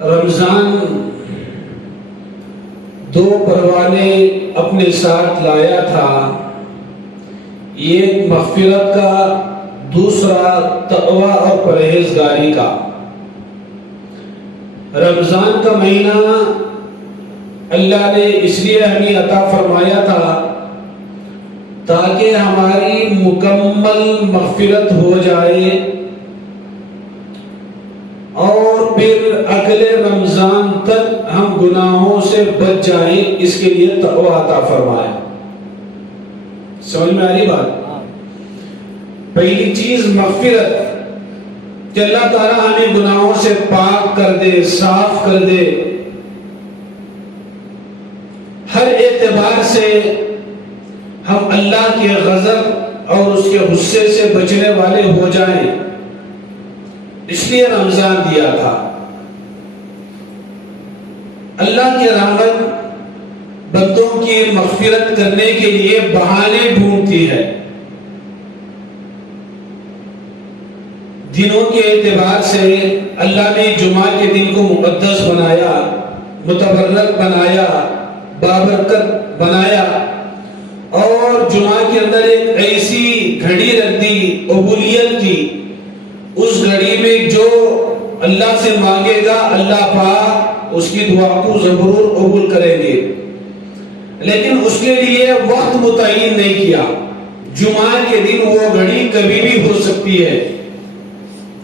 رمضان دو پروانے اپنے ساتھ لایا تھا، ایک مغفرت کا، دوسرا تقوی اور پرہیزگاری کا۔ رمضان کا مہینہ اللہ نے اس لیے ہمیں عطا فرمایا تھا تاکہ ہماری مکمل مغفرت ہو جائے اور پھر اگلے رمضان تک ہم گناہوں سے بچ جائیں، اس کے لیے تقوی عطا فرمایا۔ سمجھ میں آ رہی بات؟ پہلی چیز مغفرت، کہ اللہ تعالیٰ ہمیں گناہوں سے پاک کر دے، صاف کر دے، ہر اعتبار سے ہم اللہ کے غضب اور اس کے غصے سے بچنے والے ہو جائیں، اس لیے رمضان دیا تھا۔ اللہ کی رحمت بندوں کی مغفرت کرنے کے لیے بہانے ڈھونڈتی ہے۔ دنوں کے اعتبار سے اللہ نے جمعہ کے دن کو مقدس بنایا، متبرک بنایا، بابرکت بنایا، اور جمعہ کے اندر ایک ایسی گھڑی رکھ دی قبولیت کی، اس گھڑی میں جو اللہ سے مانگے گا اللہ پاک اس کی دعا کو ضرور قبول کریں گے، لیکن اس کے لیے وقت متعین نہیں کیا۔ جمعہ کے دن وہ گھڑی کبھی بھی ہو سکتی ہے۔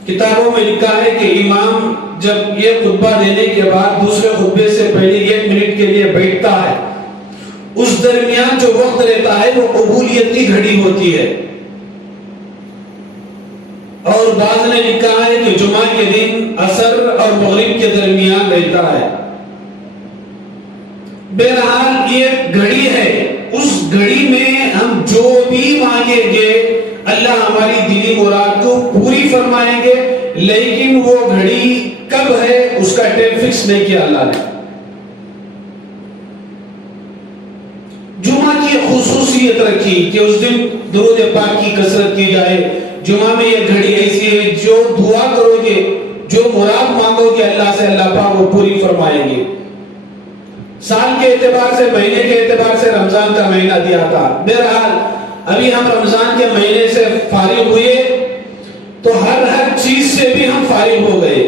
کتابوں میں لکھا ہے کہ امام جب یہ خطبہ دینے کے بعد دوسرے خطبے سے پہلے 1 منٹ کے لیے بیٹھتا ہے، اس درمیان جو وقت رہتا ہے وہ قبولیت کی گھڑی ہوتی ہے۔ اور بعض نے لکھا ہے کہ جمعہ کے دن عصر اور مغرب کے درمیان رہتا ہے۔ بہرحال یہ گھڑی ہے، اس گھڑی میں ہم جو بھی مانگیں گے اللہ ہماری دینی مراد کو پوری فرمائیں گے، لیکن وہ گھڑی کب ہے اس کا ٹائم فکس نہیں کیا اللہ نے۔ جمعہ کی خصوصیت رکھی کہ اس دن درود پاک کی کثرت کی جائے۔ جمعہ میں یہ گھڑی ایسی ہے جو دعا کرو گے، جو مراد مانگو گے اللہ سے اللہ پاک وہ پوری فرمائیں گے۔ سال کے اعتبار سے، مہینے کے اعتبار سے رمضان کا مہینہ دیا تھا۔ بہرحال ابھی ہم رمضان کے مہینے سے فارغ ہوئے تو ہر چیز سے بھی ہم فارغ ہو گئے۔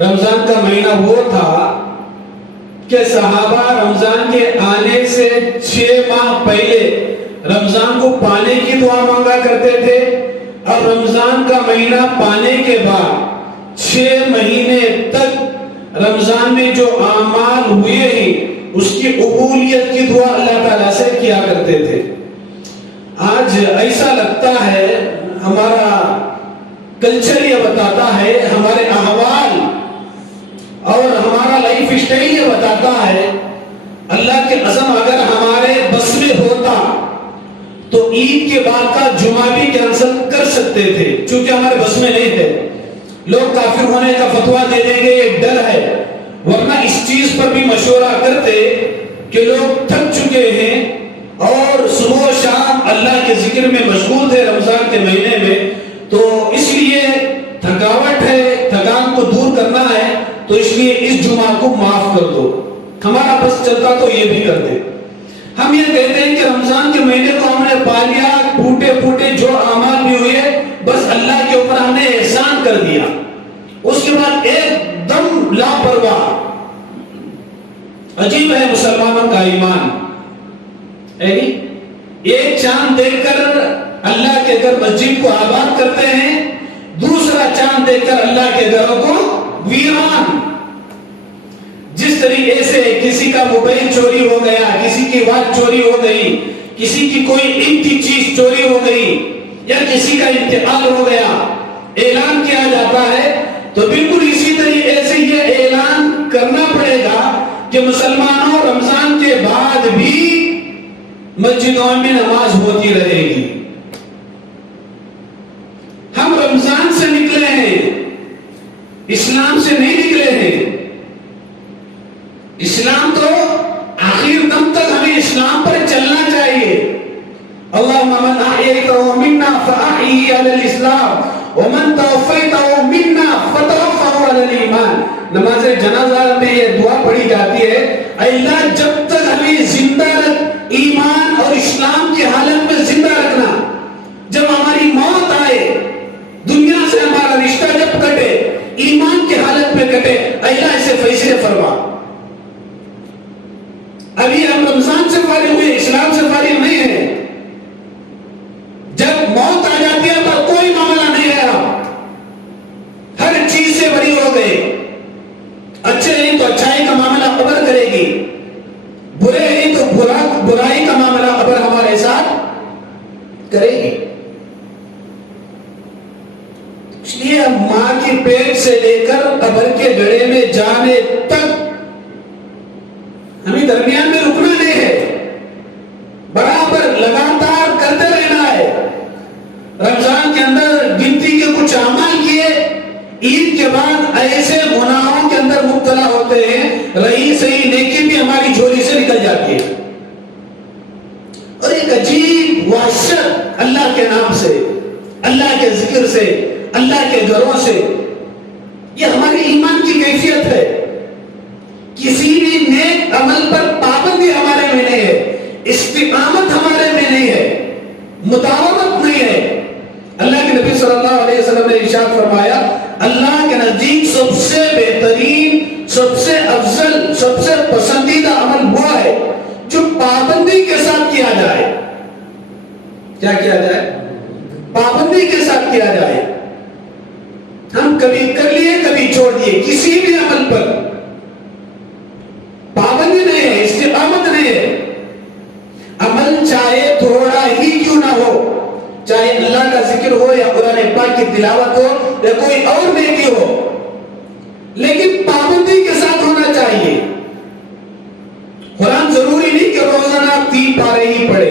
رمضان کا مہینہ وہ تھا کہ صحابہ رمضان کے آنے سے 6 ماہ پہلے رمضان کو پانے کی دعا مانگا کرتے تھے، اور رمضان کا مہینہ پانے کے بعد 6 مہینے تک رمضان میں جو اعمال ہوئے ہیں اس کی قبولیت کی دعا اللہ تعالیٰ سے کیا کرتے تھے۔ آج ایسا لگتا ہے، ہمارا کلچر یہ بتاتا ہے، ہمارے احوال اور ہمارا لائف اسٹائل یہ بتاتا ہے، اللہ کے قسم اگر ہمارے بس میں ہوتا تو عید کے بعد کا جمعہ بھی کینسل کر سکتے تھے، چونکہ ہمارے بس میں نہیں تھے۔ لوگ کافر ہونے کا فتویٰ دے دیں گے، یہ ڈر ہے، ورنہ اس چیز پر بھی مشورہ کرتے کہ لوگ تھک چکے ہیں اور صبح و شام اللہ کے ذکر میں مشغول تھے رمضان کے مہینے میں، تو اس لیے تھکاوٹ ہے، تھکان کو دور کرنا ہے، تو اس لیے اس جمعہ کو معاف کر دو۔ ہمارا بس چلتا تو یہ بھی کرتے۔ ہم یہ کہتے ہیں کہ رمضان کے مہینے کو ہم نے پا لیا، ٹوٹے پھوٹے جو اعمال بھی ہوئے بس اللہ کے اوپر ہم نے احسان کر دیا، اس کے بعد ایک دم لاپرواہ۔ عجیب ہے مسلمانوں کا ایمان، ایک چاند دیکھ کر اللہ کے گھر مسجد کو آباد کرتے ہیں، دوسرا چاند دیکھ کر اللہ کے گھروں کو ویران۔ جس طریقے سے کسی کا موبائل چوری ہو گیا، کسی کی واچ چوری ہو گئی، کسی کی کوئی قیمتی چیز چوری ہو گئی، یا کسی کا انتقال ہو گیا، اعلان کیا جاتا ہے، تو بالکل اسی طریقے سے یہ اعلان کرنا پڑے گا کہ مسلمانوں رمضان کے بعد بھی مسجدوں میں نماز ہوتی رہے گی۔ ہم رمضان سے نکلے ہیں، اسلام سے نہیں نکلے ہیں۔ اسلام تو آخر دم تک ہمیں اسلام پر چلنا چاہیے۔ اللہم من احییتہ منا فاحیہ علی الاسلام ومن توفیتہ منا فتوفہ علی الایمان۔ نماز جنازہ میں یہ دعا پڑھی جاتی ہے، اے اللہ جب تک ہمیں زندہ رکھ، ایمان اور اسلام کی حالت میں زندہ رکھنا، جب ہماری موت آئے، دنیا سے ہمارا رشتہ جب کٹے، ایمان کی حالت میں کٹے، اے اللہ اسے فیصلے فرما۔ ابھی ہم رمضان سے فارغ ہوئے، اسلام سے فارغ نہیں ہیں، جب موت آ جاتی ہے تو کوئی معاملہ نہیں ہے، ہر چیز سے بری ہو گئے، اچھے نہیں تو اچھائی کا معاملہ قبر کرے گی، برے نہیں تو برائی کا معاملہ قبر ہمارے ساتھ کرے گی۔ اس لیے ماں کی پیٹ سے لے کر قبر کے گڑھے میں جانے تک ہمیں درمیان میں رکنا نہیں ہے، برابر لگاتار کرتے رہنا ہے۔ رمضان کے اندر گنتی کے کچھ اعمال کیے، عید کے بعد ایسے گناہوں کے اندر مبتلا ہوتے ہیں، رہی صحیح نیکی بھی ہماری جھولی سے نکل جاتی ہے، اور ایک عجیب وحشت اللہ کے نام سے، اللہ کے ذکر سے، اللہ کے گھروں سے، یہ ہماری ایمان کی کیفیت ہے۔ کسی بھی نیک عمل پر پابندی ہمارے میں نہیں ہے، استقامت ہمارے میں نہیں ہے، مداومت نہیں ہے۔ اللہ کے نبی صلی اللہ علیہ وسلم نے ارشاد فرمایا، اللہ کے نزدیک سب سے بہترین، سب سے افضل، سب سے پسندیدہ عمل وہ ہے جو پابندی کے ساتھ کیا جائے۔ کیا کیا جائے؟ پابندی کے ساتھ کیا جائے۔ ہم کبھی کر لیے کبھی چھوڑ دیے، کسی بھی عمل پر پابندی نہیں ہے، استقامت نہیں ہے۔ عمل چاہے تھوڑا ہی کیوں نہ ہو، چاہے اللہ کا ذکر ہو یا قرآن پاک کی تلاوت ہو یا کوئی اور نیکی ہو، لیکن پابندی کے ساتھ ہونا چاہیے۔ قرآن ضروری نہیں کہ روزانہ 3 پارے ہی پڑھے،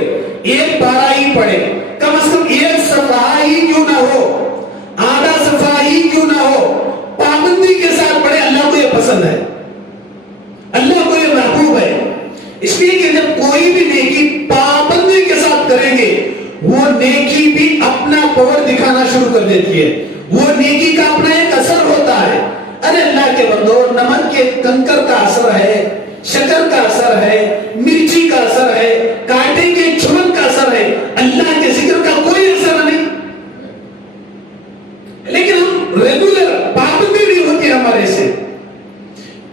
1 پارہ ہی پڑھے، کم از کم 1 صفحہ ہی کیوں نہ ہو، آدھا صفحہ ہی کیوں نہ ہو، پابندی کے ساتھ پڑھے۔ اللہ کو یہ پسند ہے، اللہ کو یہ محبوب ہے۔ اس لیے کہ جب کوئی بھی نیکی پابندی کے ساتھ کریں گے، وہ نیکی بھی اپنا پاور دکھانا شروع کر دیتی ہے، وہ نیکی کا اپنا ایک اثر ہوتا ہے۔ ارے اللہ کے بندو، نمک کے کنکر کا اثر ہے، شکر کا اثر ہے، مرچی کا اثر ہے، کانٹے کے چمن کا اثر ہے، اللہ کے ذکر کا کوئی اثر نہیں۔ لیکن ہم ریگولر پابندی نہیں ہوتی ہمارے سے۔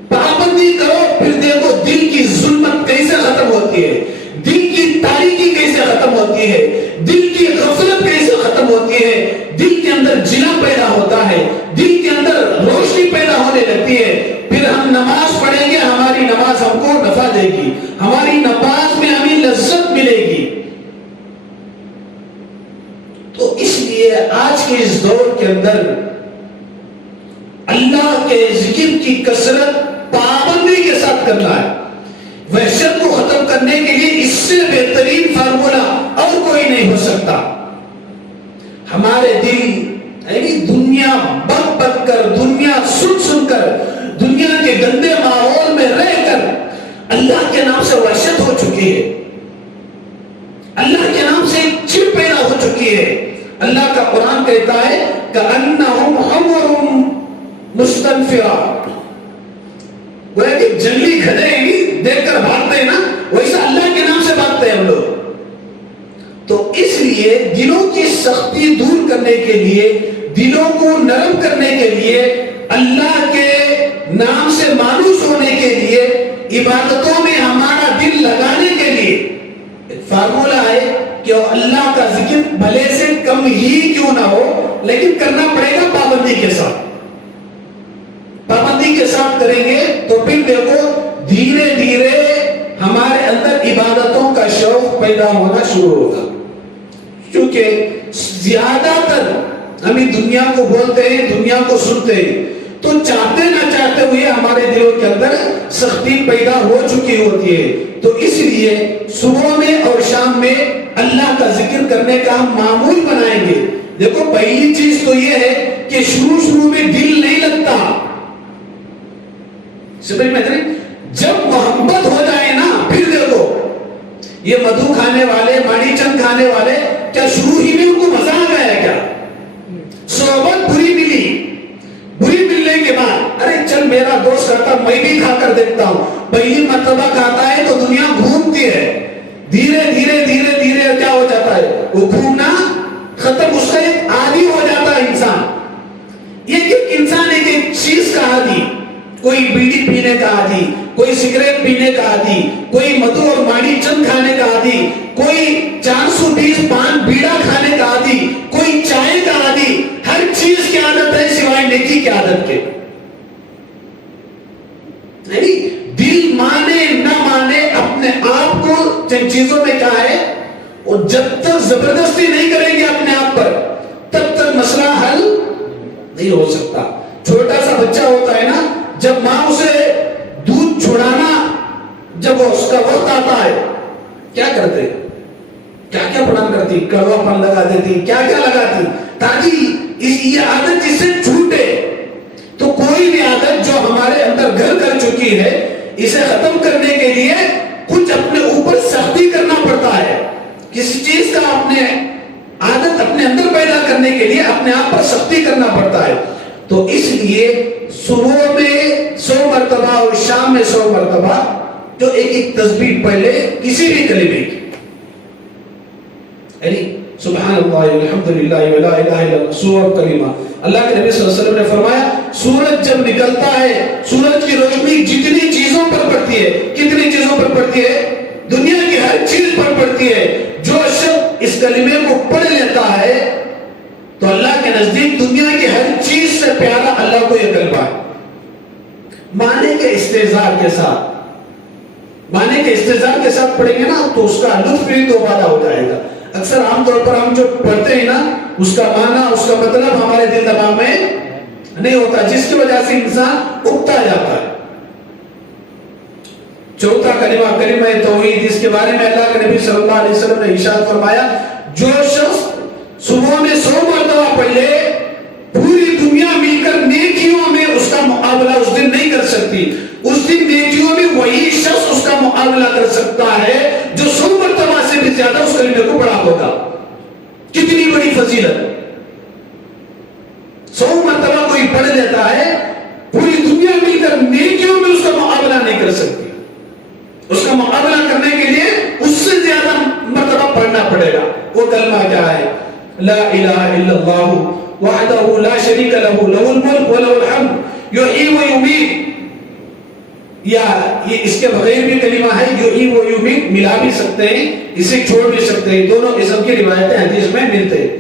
پابندی کرو، پھر دیکھو دل کی ظلمت کیسے ختم ہوتی ہے، دل کی تاریکی کیسے ختم ہوتی ہے، دل کی غفلت کیسے ختم ہوتی ہے، دل کے اندر جلا پیدا ہوتا ہے، دل کے اندر روشنی پیدا ہونے لگتی ہے۔ پھر ہم نماز پڑھیں گے، ہماری نماز ہم کو نفع دے گی، ہماری نماز میں ہمیں لذت ملے گی۔ تو اس لیے آج کے اس دور کے اندر اللہ کے ذکر کی کثرت پابندی کے ساتھ کرنا ہے۔ وحشت کو ختم کرنے کے لیے اس سے بہترین فارمولا اور کوئی نہیں ہو سکتا۔ ہمارے دل یعنی دنیا بک کر، دنیا سن کر، دنیا کے گندے ماحول میں رہ کر اللہ کے نام سے وحشت ہو چکی ہے، اللہ کے نام سے ایک چڑ پیدا ہو چکی ہے۔ اللہ کا قرآن کہتا ہے کأنہم حمر مستنفرہ، وہ ایک جنگلی گھڑے دیکھ کر بھاگتے ہیں نا، ویسا اللہ کے نام سے بھاگتے ہیں ہم لوگ۔ تو اس لیے دلوں کی سختی دور کرنے کے لیے، دلوں کو نرم کرنے کے لیے، اللہ کے نام سے مانوس ہونے کے لیے، عبادتوں میں ہمارا دل لگانے کے لیے ایک فارمولا ہے کہ اللہ کا ذکر بھلے سے کم ہی کیوں نہ ہو، لیکن کرنا پڑے گا پابندی کے ساتھ۔ پابندی کے ساتھ کریں گے تو پھر دیکھو دھیرے دھیرے ہمارے اندر عبادتوں کا شوق پیدا ہونا شروع ہوگا۔ کیونکہ زیادہ تر ہمیں دنیا کو بولتے ہیں، دنیا کو سنتے ہیں، تو چاہتے نہ چاہتے ہوئے ہمارے دلوں کے اندر سختی پیدا ہو چکی ہوتی ہے۔ تو اس لیے صبح میں اور شام میں اللہ کا ذکر کرنے کا ہم معمول بنائیں گے۔ دیکھو پہلی چیز تو یہ ہے کہ شروع میں دل نہیں لگتا، سمجھ میں آ رہی؟ جب محبت ہو جائے نا، پھر دیکھو یہ مدھو کھانے والے، مانی چند کھانے والے، کیا شروع ہی میں ان کو مزہ آ گیا کیا؟ صحبت بری ملی، بری ملنے کے بعد ارے چل میرا دوست کہتا میں بھی کھا کر دیکھتا ہوں، پہلی مرتبہ کھاتا ہے تو دنیا گھومتی ہے، دھیرے دھیرے دھیرے دھیرے کیا ہو جاتا ہے، وہ گھومنا ختم، اس کا ایک عادی ہو جاتا ہے انسان. ایک انسان ایک ایک چیز کا عادی، کوئی بیڑی پینے کا عادی، کوئی سگریٹ پینے کا عادی، کوئی مدھو اور ماڑی چند کھانے کا عادی، کوئی 420 پان بیڑا کھانے کا عادی، کوئی چائے کا عادی. ہر چیز کی عادت ہے سوائے نیکی کی عادت کے. دل مانے نہ مانے اپنے آپ کو جن چیزوں میں کیا ہے، اور جب تک زبردستی نہیں کریں گے اپنے آپ پر تب تک مسئلہ حل نہیں ہو سکتا. چھوٹا سا بچہ ہوتا ہے نا، جب ماں اسے دودھ چھڑانا جب اس کا وقت آتا ہے کیا کرتے، کیا کیا پڑھان کرتی، کڑوا پن لگا دیتی، کیا کیا لگاتی تاکہ یہ عادت جس سے چھوٹے. تو کوئی بھی عادت جو ہمارے اندر گھر کر چکی ہے اسے ختم کرنے کے لیے کچھ اپنے اوپر سختی کرنا پڑتا ہے. کسی چیز کا اپنے عادت اپنے اندر پیدا کرنے کے لیے اپنے آپ پر سختی کرنا پڑتا ہے. تو اس لیے صبح میں 100 مرتبہ اور شام میں 100 مرتبہ جو ایک ایک تسبیح پڑھ لے کسی بھی کلمے کی، یعنی سبحان اللہ والحمدللہ ولا الہ الا اللہ، سورہ کلمہ. اللہ کے نبی صلی اللہ علیہ وسلم نے فرمایا سورج جب نکلتا ہے، سورج کی روشنی جتنی چیزوں پر پڑتی ہے، کتنی چیزوں پر پڑتی ہے، دنیا کی ہر چیز پر پڑتی ہے. جو شخص اس کلمے کو پڑھ لیتا ہے تو اللہ کے نزدیک دنیا کی ہر چیز سے پیارا اللہ کو یہ کلمہ ہے. معنی کے استحضار کے ساتھ، معنی کے استحضار کے ساتھ پڑھیں گے نا تو اس کا لطف بھی دوبارہ ہو جائے گا. اکثر عام طور پر ہم جو پڑھتے ہیں نا اس کا معنی، اس کا مطلب ہمارے دل دماغ میں نہیں ہوتا، جس کی وجہ سے انسان اگتا جاتا ہے. چوتھا کلمہ کلمہ توحید، اس کے بارے میں اللہ کے نبی صلی اللہ علیہ وسلم نے ارشاد فرمایا جو شخص صبح میں 100 مرتبہ پڑھ لے، پوری دنیا مل کر نیکیوں میں اس کا مقابلہ اس دن نہیں کر سکتی. اس دن نیکیوں میں وہی شخص اس کا مقابلہ کر سکتا ہے جو 100 مرتبہ سے بھی زیادہ اس کلمے کو پڑھا ہوگا. کتنی بڑی فضیلت! 100 مرتبہ کوئی پڑھ لیتا ہے، پوری دنیا مل کر نیکیوں میں اس کا مقابلہ نہیں کر سکتی. اس کا مقابلہ کرنے کے لیے اس سے زیادہ مرتبہ پڑھنا پڑے گا. وہ کلمہ کیا ہے؟ لا الہ الا اللہ وحدہ لا شریک لہ لہ الملک ولہ الحمد یحیی و یمیت. یا یہ اس کے بغیر بھی کلمہ ہے، یحیی و یمیت ملا بھی سکتے ہیں، اسے چھوڑ بھی سکتے ہیں، دونوں اسم کی روایتیں حدیث میں ملتے ہیں.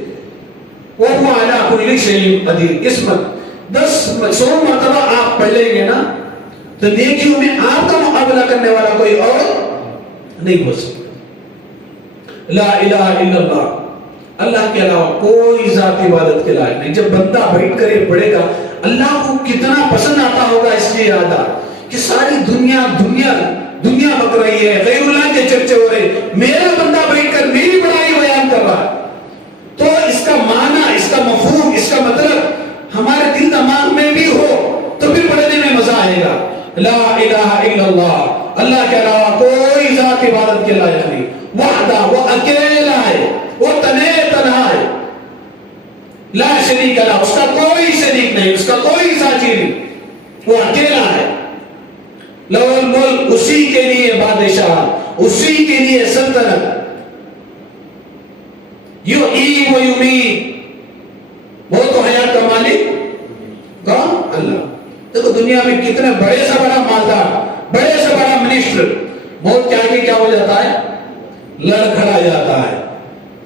وَهُوَ عَلَىٰ كُلِّ شَيْءٍ قَدِيرٌ. اس میں 100 مرتبہ آپ پڑھ لیں گے نا تو نیکیوں میں آپ کا مقابلہ کرنے والا کوئی اور نہیں ہو سکتا. لا الہ الا اللہ، اللہ کے علاوہ کوئی ذات عبادت کے لائق نہیں. جب بندہ بیٹھ کر یہ پڑھے گا اللہ کو کتنا پسند آتا ہوگا اس کی یاد کہ ساری دنیا بک رہی ہے، غیر اللہ کے چرچے ہو رہے، میرا بندہ بیٹھ کر میری بڑائی بیان کر رہا ہے. تو اس کا معنی، اس کا مفہوم، اس کا مطلب ہمارے دل دماغ میں بھی ہو تو پھر پڑھنے میں مزہ آئے گا. لا الہ الا اللہ، اللہ کے علاوہ کوئی ذات عبادت کے لائق نہیں. وحدہ، وہ اکیلا ہے، وہ تنہا ہے. لا شریک لہ، اس کا کوئی شریک نہیں، اس کا کوئی ساتھی نہیں، وہ اکیلا ہے. لہ الملک، اسی کے لیے بادشاہ، اسی کے لیے سلطنت. یحیی و یمیت، وہ تو حیات کا مالک کون؟ اللہ. دیکھو دنیا میں کتنے بڑے سے بڑا مالدار، بڑے سے بڑا منسٹر، موت کے آگے کیا ہو جاتا ہے؟ لڑکھڑا جاتا ہے.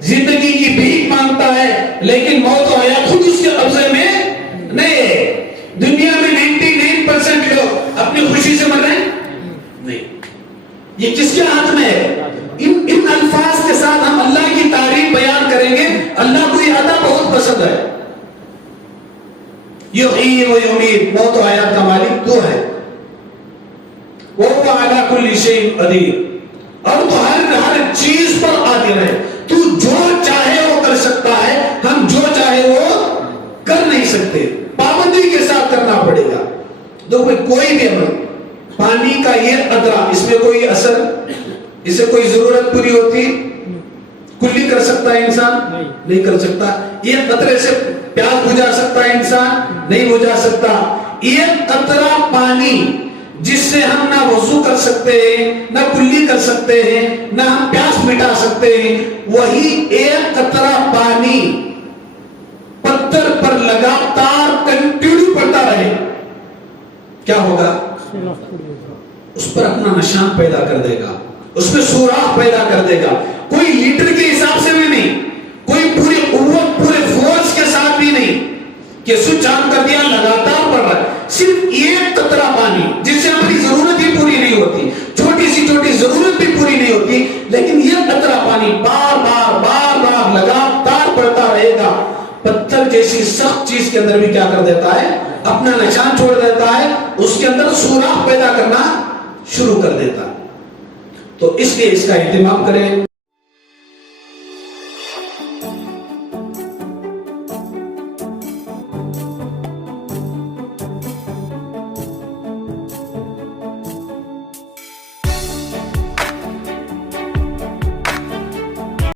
زندگی کی بھیک مانگتا ہے لیکن موت و حیات خود اس کے قبضے میں نہیں ہے. دنیا میں 99% لوگ اپنی خوشی سے مر رہے ہیں نہیں. یہ کس کے ہاتھ میں ہے؟ ان الفاظ کے ساتھ ہم اللہ کی تعریف بیان کریں گے. اللہ کو یہ ادا بہت پسند ہے. یحیی و یمیت، موت و حیات کا مالک تو ہے. وَهُوَ عَلَىٰ كُلِّ شَيْءٍ قَدِيرٌ، اور تو ہر چیز پر قادر ہے. تو جو چاہے وہ کر سکتا ہے، ہم جو چاہے وہ کر نہیں سکتے، پابندی کے ساتھ کرنا پڑے گا. دیکھو کوئی بھی عمل، پانی کا یہ قطرہ، اس میں کوئی اثر، اسے کوئی ضرورت پوری ہوتی کلی کر سکتا ہے انسان؟ نہیں کر سکتا. یہ قطرے سے پیاس بجھا سکتا ہے انسان؟ نہیں بجھا سکتا. ایک قطرہ پانی جس سے ہم نہ وضو کر سکتے ہیں، نہ کلی کر سکتے ہیں، نہ ہم پیاس مٹا سکتے ہیں، وہی ایک قطرہ پانی پتھر پر لگاتار کنٹینیو پڑتا رہے، کیا ہوگا؟ اس پر اپنا نشان پیدا کر دے گا، اس میں سوراخ پیدا کر دے گا، کوئی لیٹر کے حساب سے بھی نہیں، کوئی پوری قوت پورے فورس کے ساتھ بھی نہیں کہ سوئچ آن کر دیا لگاتار پڑ رہا ہے، صرف ایک قطرہ پانی جس سے ہماری ضرورت بھی پوری نہیں ہوتی، چھوٹی سی چھوٹی ضرورت بھی پوری نہیں ہوتی، لیکن یہ قطرہ پانی بار بار بار بار لگاتار پڑتا رہے گا، پتھر جیسی سخت چیز کے اندر بھی کیا کر دیتا ہے؟ اپنا نشان چھوڑ دیتا ہے، اس کے اندر سوراخ پیدا کرنا شروع کر دیتا ہے۔ تو اس لیے اس کا اہتمام کریں۔